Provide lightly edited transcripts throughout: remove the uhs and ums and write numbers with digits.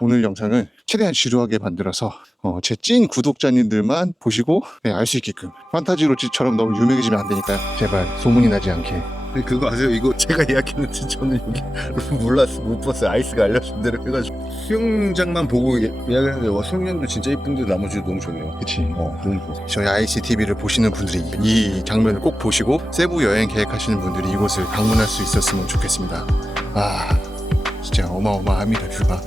오늘 영상은 최대한 지루하게 만들어서 제 찐 구독자님들만 보시고 알 수 있게끔 판타지 로지처럼 너무 유명해지면 안 되니까요. 제발 소문이 나지 않게. 근데 그거 아세요? 이거 제가 예약했는데 저는 여기 몰랐어, 못 봤어요. 아이스가 알려준 대로 해가지고 수영장만 보고 예약했는데 와, 수영장도 진짜 이쁜데 나머지도 너무 좋네요. 그치. 너무 좋아. 저희 ICTV를 보시는 분들이 이 장면을 꼭 보시고 세부 여행 계획하시는 분들이 이곳을 방문할 수 있었으면 좋겠습니다. 아, 진짜 어마어마합니다, 뷰가.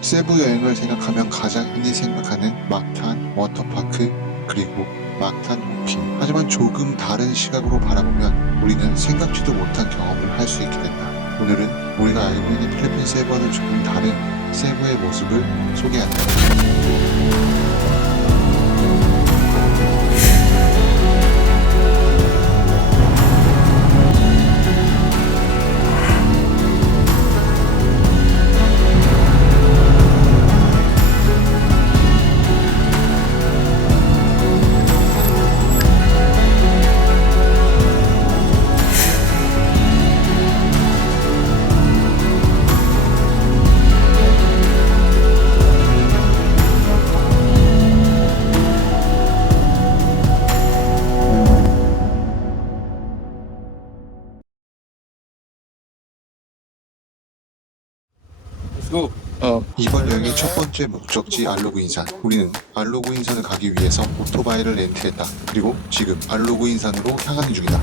세부 여행을 생각하면 가장 흔히 생각하는 막탄 워터파크 그리고 막탄 호핑. 하지만 조금 다른 시각으로 바라보면 우리는 생각지도 못한 경험을 할 수 있게 된다. 오늘은 우리가 알고 있는 필리핀 세부와는 조금 다른 세부의 모습을 소개한다. 이번 여행의 첫 번째 목적지 알로그인산. 우리는 알로그인산을 가기 위해서 오토바이를 렌트했다. 그리고 지금 알로그인산으로 향하는 중이다.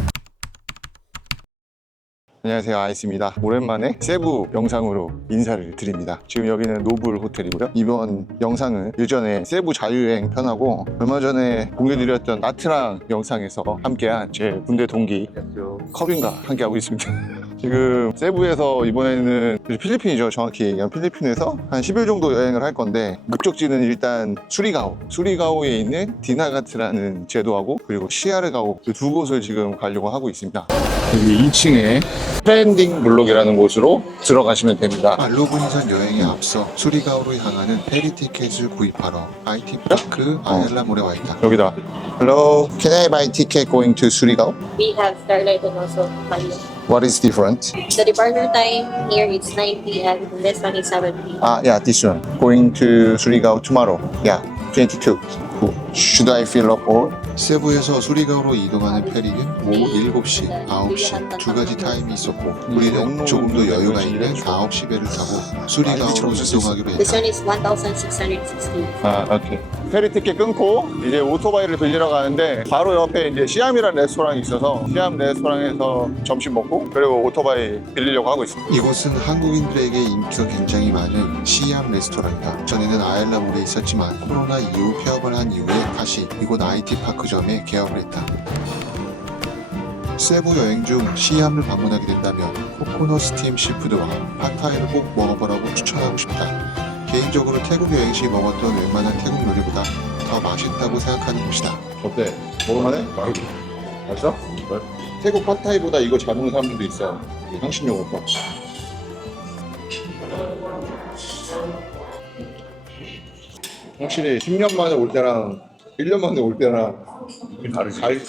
안녕하세요, 아이스입니다. 오랜만에 세부 영상으로 인사를 드립니다. 지금 여기는 노블 호텔이고요. 이번 영상은 예전에 세부 자유여행 편하고 얼마 전에 공유드렸던 나트랑 영상에서 함께한 제 군대 동기 커빈과 함께하고 있습니다. 지금 세부에서 이번에는 필리핀이죠. 정확히 얘기하면 필리핀에서 한 10일 정도 여행을 할 건데 목적지는 일단 수리가오에 있는 디나가트라는 제도하고 그리고 시아르가오 그 두 곳을 지금 가려고 하고 있습니다. 여기 2층에 트렌딩 블록이라는 곳으로 들어가시면 됩니다. 알로그인산 여행에 앞서 수리가오로 향하는 페리 티켓을 구입하러 IT 파크 아엘라몰에 와 있다. 여기다. Hello, can I buy ticket going to Surigao? We have Starlight and also Palio. What is different? The departure time here it's 9 p.m. and this one is 7 p.m. Yeah, this one. Going to Surigao tomorrow. Yeah, 22. Cool. Should I fill up all? 세부에서 수리가오로 이동하는 페리는 오후 7시, 9시 두 가지 타임이 있었고 우리는 조금 더 여유가 있는 9시 배를 타고 수리가오로 이동하기로 This 했다. one is 1,660. 오케이. 페리 티켓 끊고 이제 오토바이를 빌리러 가는데 바로 옆에 이제 시암이라는 레스토랑이 있어서 시암 레스토랑에서 점심 먹고 그리고 오토바이 빌리려고 하고 있습니다. 이곳은 한국인들에게 인기가 굉장히 많은 시암 레스토랑이다. 전에는 아엘라몰에 있었지만 코로나 이후 폐업을 한 이후에 다시 이곳 IT 파크점에 개업을 했다. 세부 여행 중 시암을 방문하게 된다면 코코넛 스팀 시푸드와 팟타이를 꼭 먹어보라고 추천하고 싶다. 개인적으로 태국 여행 시 먹었던 웬만한 태국 요리보다 더 맛있다고 생각하는 곳이다. 어때? 먹을만해? 맛있어? 태국 팟타이보다 이거 잘 먹는 사람들도 있어. 향신료 먹고. 확실히 10년 만에 올 때랑 1년 만에 올 때랑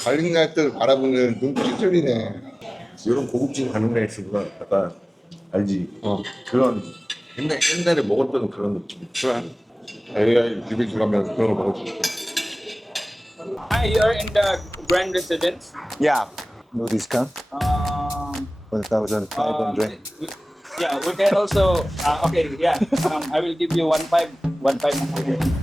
갈린 날들 바라보는 눈빛이 틀리네. 이런 고급진 가능라이스보다 약간 알지? 그런 옛날에 먹었던 그런 느낌. 그래. AI 비빌 들어가면 그런 거 먹어줄게. Hi, you're in the Grand Residence. Yeah. No discount? 1,500. Yeah, we can also. Okay, yeah. I will give you 1,500.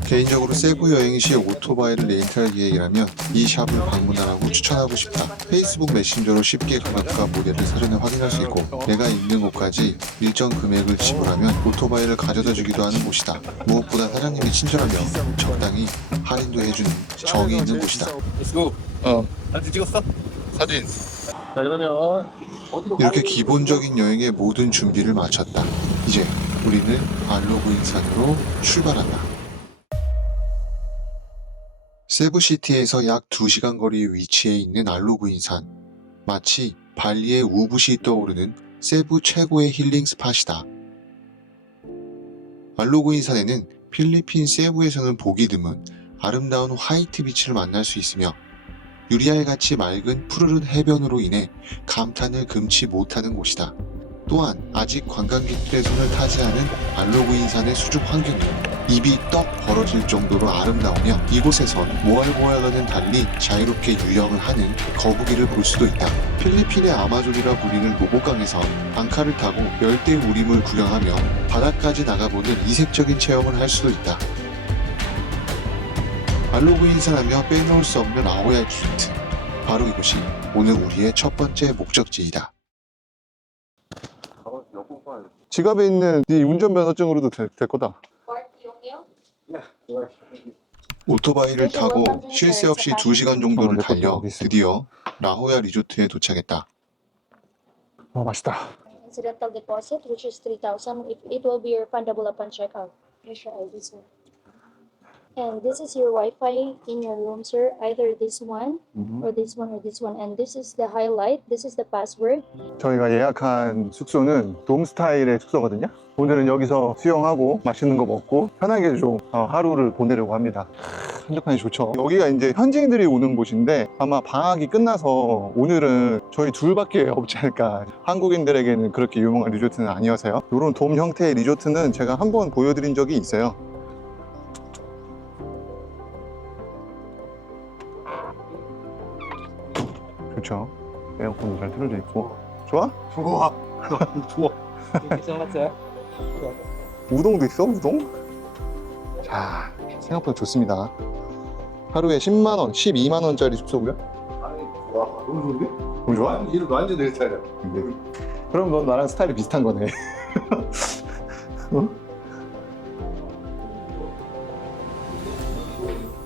개인적으로 세부 여행 시 오토바이를 렌트할 계획이라면 이 샵을 방문하라고 추천하고 싶다. 페이스북 메신저로 쉽게 가격과 모델을 사전에 확인할 수 있고 내가 있는 곳까지 일정 금액을 지불하면 오토바이를 가져다 주기도 하는 곳이다. 무엇보다 사장님이 친절하며 적당히 할인도 해주는 정이 있는 곳이다. Let's go. 사진 찍었어? 사진. 자, 그러면 이렇게 기본적인 여행의 모든 준비를 마쳤다. 이제 우리는 알로그인산으로 출발한다. 세부시티에서 약 2시간 거리에 위치해 있는 알로그인산. 마치 발리의 우붓이 떠오르는 세부 최고의 힐링 스팟이다. 알로그인산에는 필리핀 세부에서는 보기 드문 아름다운 화이트 비치를 만날 수 있으며 유리알같이 맑은 푸르른 해변으로 인해 감탄을 금치 못하는 곳이다. 또한 아직 관광객들의 손을 타지 않은 알로그인산의 수중 환경이 입이 떡 벌어질 정도로 아름다우며 이곳에선 모알보알과는 달리 자유롭게 유영을 하는 거북이를 볼 수도 있다. 필리핀의 아마존이라 불리는 로보강에선 방카를 타고 열대 우림을 구경하며 바다까지 나가보는 이색적인 체험을 할 수도 있다. 알로그인산하며 빼놓을 수 없는 아오야 리조트. 바로 이곳이 오늘 우리의 첫 번째 목적지이다. 지갑에 있는 네 운전면허증으로도 될 거다. 오토바이를 타고 쉴 새 없이 2시간 정도를 달려 드디어 라호야 리조트에 도착했다. 맛있다. Incidental deposit, which is 3,000. It will be refundable upon checkout. Here's your ID, sir. And this is your Wi-Fi in your room, sir. Either this one, or this one, or this one. And this is the highlight. This is the password. 저희가 예약한 숙소는 돔 스타일의 숙소거든요. 오늘은 여기서 수영하고 맛있는 거 먹고 편하게 좀 하루를 보내려고 합니다. 한적하니 좋죠. 여기가 이제 현지인들이 오는 곳인데 아마 방학이 끝나서 오늘은 저희 둘밖에 없지 않을까. 한국인들에게는 그렇게 유명한 리조트는 아니어서요. 이런 돔 형태의 리조트는 제가 한번 보여드린 적이 있어요. 좋죠. 에어컨도 잘 틀어져 있고. 좋아? 좋아. 좋아. Thank you so much, sir. 우동도 있어? 우동? 자, 생각보다 좋습니다. 하루에 10만원, 12만원짜리 숙소고요. 아니, 좋아. 너무 좋은데? 너무 좋아? 이거 완전 내 스타일이야. 그럼 넌 나랑 스타일이 비슷한 거네. 어?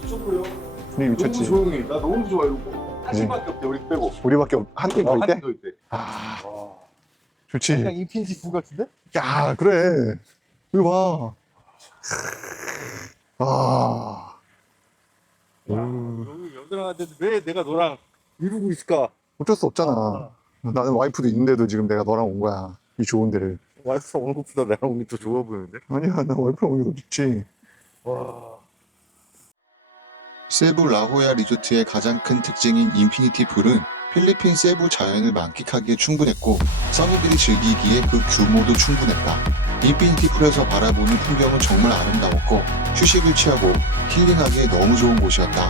좋고요. 분위기 미쳤지? 너무 조용해. 나 너무 좋아, 이거. 한 팀밖에 없대, 우리 빼고. 우리밖에 한 팀 더 있대? 한팀더 있대. 아, 와. 좋지. 그냥 인피니티 9 같은데? 야, 그래. 이거 봐. 아. 여기 여드랑한데 왜 내가 너랑 이루고 있을까? 어쩔 수 없잖아. 나는 와이프도 있는데도 지금 내가 너랑 온 거야. 이 좋은 데를. 와이프랑 오는 것보다 나랑 오는 게 더 좋아 보이는데? 아니야, 나 와이프랑 오는 게 더 좋지. 와. 세부 라호야 리조트의 가장 큰 특징인 인피니티 풀은 필리핀 세부 자연을 만끽하기에 충분했고 서민들이 즐기기에 그 규모도 충분했다. 인피니티 풀에서 바라보는 풍경은 정말 아름다웠고 휴식을 취하고 힐링하기에 너무 좋은 곳이었다.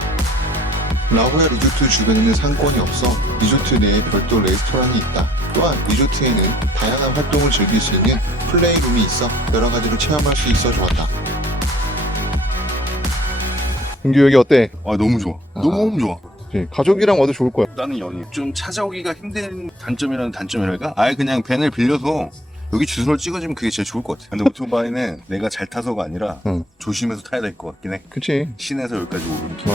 라호야 리조트 주변에는 상권이 없어 리조트 내에 별도 레스토랑이 있다. 또한 리조트에는 다양한 활동을 즐길 수 있는 플레이룸이 있어 여러 가지를 체험할 수 있어 좋았다. 은규 여기 어때? 아, 너무 좋아. 너무 좋아. 가족이랑 와도 좋을 거야. 나는 연인. 좀 찾아오기가 힘든 단점이라는 단점이랄까? 아예 그냥 밴을 빌려서 여기 주소를 찍어주면 그게 제일 좋을 것 같아. 근데 오토바이는 내가 잘 타서가 아니라 응. 조심해서 타야 될 것 같긴 해. 그치. 시내에서 여기까지 오는 길.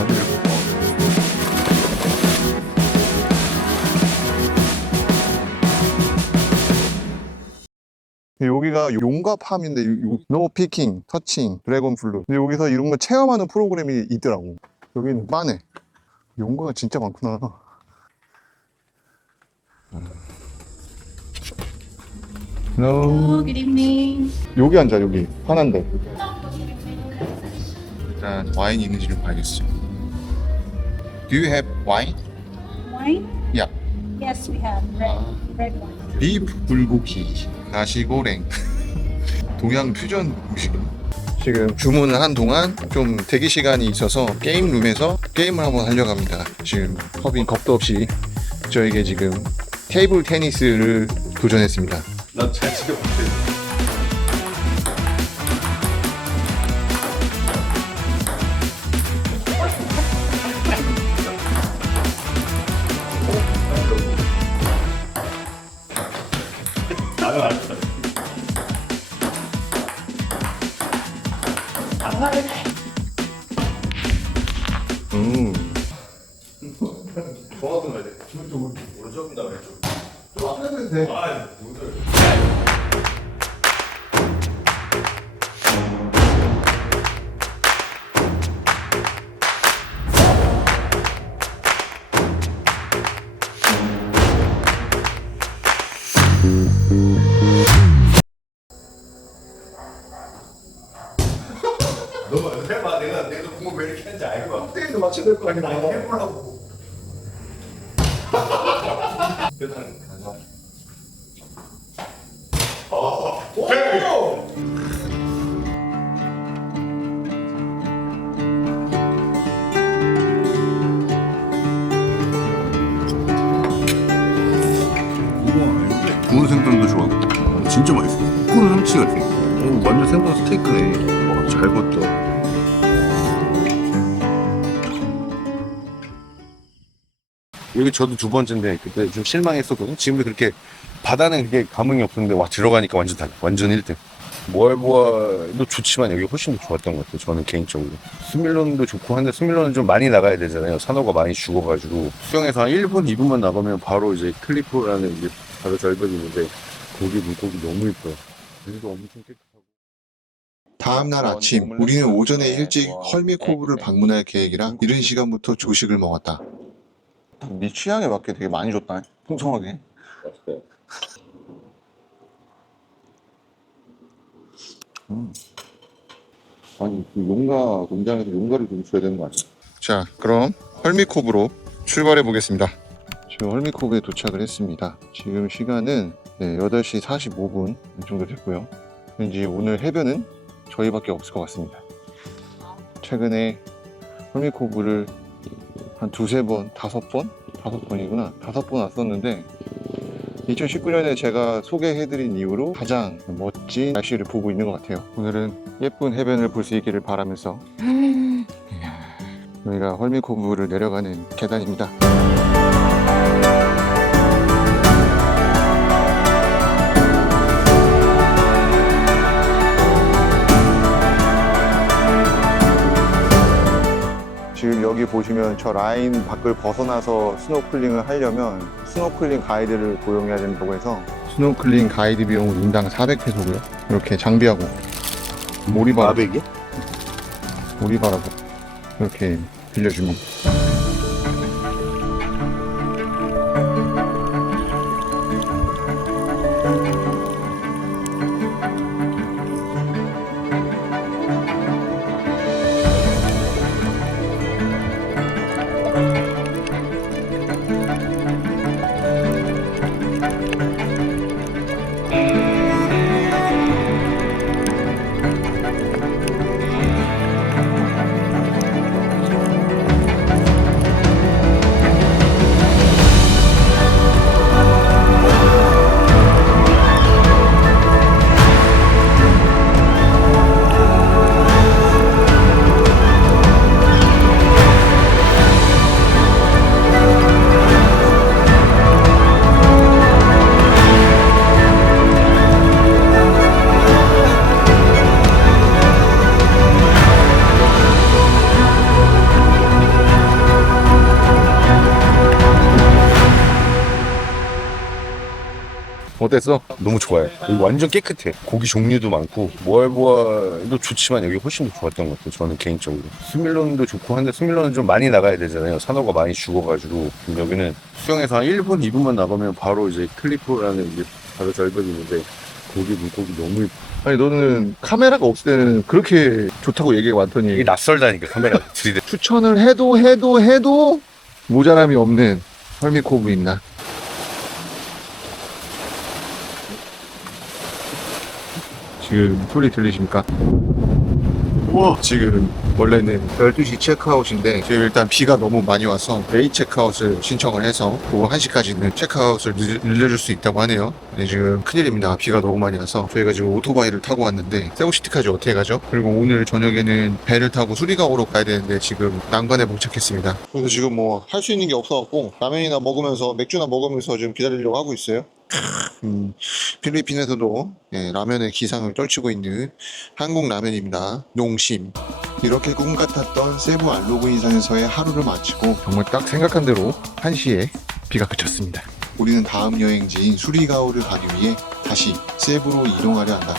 여기가 용과팜인데 노 피킹, 터칭, 드래곤 플루. 근데 여기서 이런 거 체험하는 프로그램이 있더라고. 여기는 빠네. 용과가 진짜 많구나. Hello, good evening. 여기 앉아, 여기. 편한데. 일단 와인이 있는지를 봐야겠어. Do you have wine? Wine? Yeah. Yes, we have red wine. 비프 불고기, 나시고랭. 동양 퓨전 음식이네. 지금 주문을 한 동안 좀 대기 시간이 있어서 게임룸에서 게임을 한번 하려고 합니다. 지금 허빈 겁도 없이 저에게 지금 테이블 테니스를 도전했습니다. 난 잘 치게 못해. 정확한 말이야. 좀 오른쪽 나 왼쪽. 좀 앞에도 돼. 아, 너 해봐. 내가 공을 왜 이렇게 하는지 알고 와. 그때도 맞춰야 될 거 아니야. 해보라고. 구운 생선도 좋아. 진짜 맛있어. 구운 참치 같아. 완전 생선 스테이크네. 와, 잘 구웠다. 여기 저도 두 번째인데 그때 좀 실망했었거든요. 지금도 그렇게 바다는 그렇게 감흥이 없었는데 와 들어가니까 완전 달라. 완전 1등. 모알보아도 좋지만 여기 훨씬 더 좋았던 것 같아요. 저는 개인적으로. 스밀론도 좋고 한데 스밀론은 좀 많이 나가야 되잖아요. 산호가 많이 죽어가지고 수영에서 한 1분, 2분만 나가면 바로 이제 클리프라는 이제 바로 절벽이 있는데 거기 물고기 너무 이뻐요. 여기도 엄청 깨끗하고. 다음 날 아침 우리는 오전에 일찍 헐미코브를 방문할 계획이라 이른 시간부터 조식을 먹었다. 네 취향에 맞게 되게 많이 줬다. 풍성하게. 아니 그 용가 농장에서 용가를 좀 줘야 되는 거 아니야? 자, 그럼 헐미코브로 출발해 보겠습니다. 지금 헐미코브에 도착을 했습니다. 지금 시간은 8시 45분 정도 됐고요. 왠지 오늘 해변은 저희밖에 없을 것 같습니다. 최근에 헐미코브를 한 두세 번, 5번? 5번이구나. 5번 왔었는데 2019년에 제가 소개해드린 이후로 가장 멋진 날씨를 보고 있는 것 같아요. 오늘은 예쁜 해변을 볼 수 있기를 바라면서 여기가 헐미코브를 내려가는 계단입니다. 지금 여기 보시면 저 라인 밖을 벗어나서 스노클링을 하려면 스노클링 가이드를 고용해야 된다고 해서 스노클링 가이드 비용은 인당 400페소고요. 이렇게 장비하고 모리바라, 400이야? 모리바라고 이렇게 빌려줍니다. 어땠어? 너무 좋아요. 여기 완전 깨끗해. 고기 종류도 많고 모알보아도 좋지만 여기 훨씬 더 좋았던 것 같아요. 저는 개인적으로. 스밀론도 좋고 한데 스밀론은 좀 많이 나가야 되잖아요. 산호가 많이 죽어가지고 여기는 수영에서 한 1분, 2분만 나가면 바로 이제 클리프라는 이제 바로 절벽이 있는데 거기 물고기 너무 이뻐. 아니 너는 카메라가 없을 때는 그렇게 좋다고 얘기가 많더니 이게 낯설다니까 카메라가 들이대. 추천을 해도 모자람이 없는 헐미코브입니다. 지금 소리 들리십니까? 우와! 지금 원래는 12시 체크아웃인데 지금 일단 비가 너무 많이 와서 레이 체크아웃을 신청을 해서 오후 1시까지는 체크아웃을 늘려줄 수 있다고 하네요. 근데 지금 큰일입니다. 비가 너무 많이 와서 저희가 지금 오토바이를 타고 왔는데 세부시티까지 어떻게 가죠? 그리고 오늘 저녁에는 배를 타고 수리가오로 가야 되는데 지금 난관에 봉착했습니다. 그래서 지금 뭐 할 수 있는 게 없어갖고 라면이나 먹으면서 맥주나 먹으면서 지금 기다리려고 하고 있어요. 필리핀에서도 라면의 기상을 떨치고 있는 한국 라면입니다. 농심. 이렇게 꿈 같았던 세부 알로그인산에서의 하루를 마치고 정말 딱 생각한 대로 1시에 비가 그쳤습니다. 우리는 다음 여행지인 수리가오를 가기 위해 다시 세부로 이동하려 한다.